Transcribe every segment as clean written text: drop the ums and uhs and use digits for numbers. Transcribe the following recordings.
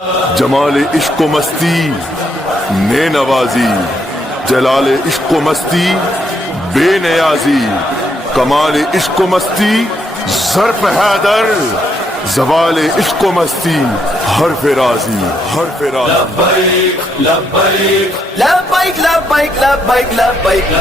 جمال عشق و مستی نے نوازی، جلال عشق و مستی بے نیازی، کمال عشق و مستی ظرف حیدر، زوال عشق و مستی حرف رازی، حرف رازی۔ لبیک لبیک لبیک لبیک لبیک لبیک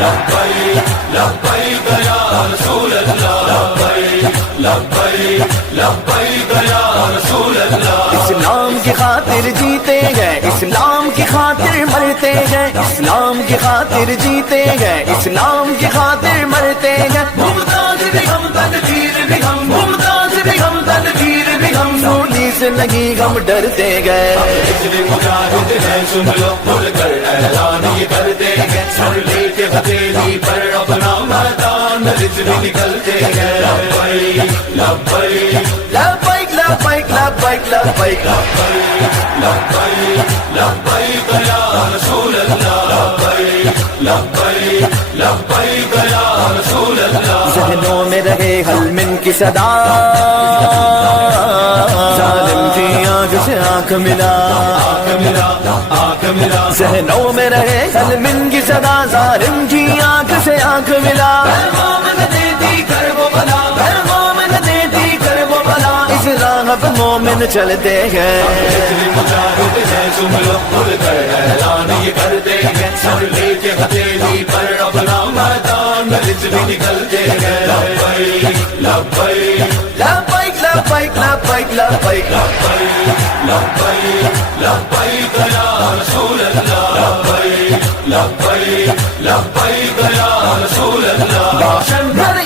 لبیک لبیک یا رسول اللہ، لبیک لبیک لبیک یا رسول اللہ۔ اسلام کی خاطر جیتے گئے، اسلام کی خاطر مرتے گئے، اسلام کی خاطر جیتے گئے، اسلام کی خاطر مرتے گئے۔ ممتاز بھی ہم، تدبیر بھی ہم، ممتاز بھی ہم، تدبیر بھی ہم، سولی سے نہیں ہم ڈرتے گئے۔ مجاہد ہے سن لو، کھل کر اعلان یہ کرتے گئے، سر لے کے ہتھیلی پر اپنا میدان رز بھی نکلتے گئے۔ لبیک لبیک لبیک لبیک لبیک لبیک لبیک لبیک یا رسول اللہ، لبیک لبیک لبیک یا رسول اللہ۔ ذہنوں میں رہے حلمن کی صدا، ظالم کی آنکھ سے آنکھ ملا، آنکھ ملا، آنکھ ملا۔ ذہنوں میں رہے حلمن کی صدا، ظالم کی آنکھ سے آنکھ ملا۔ مومن دیتی کر وہ بلا، مومن دیتی کر وہ بلا، اس راہ پہ مومن چلتے گئے۔ مجاہد ہے سن لو، کھل کر اعلان یہ کرتے گئے، سر لے کے ہتھیلی پر اپنا میدان رز بھی نکلتے گئے۔ لبیک لبیک لبیک لبیک لبیک لبیک لبیک لبیک یا رسول اللہ، لبیک لبیک لبیک یا رسول اللہ۔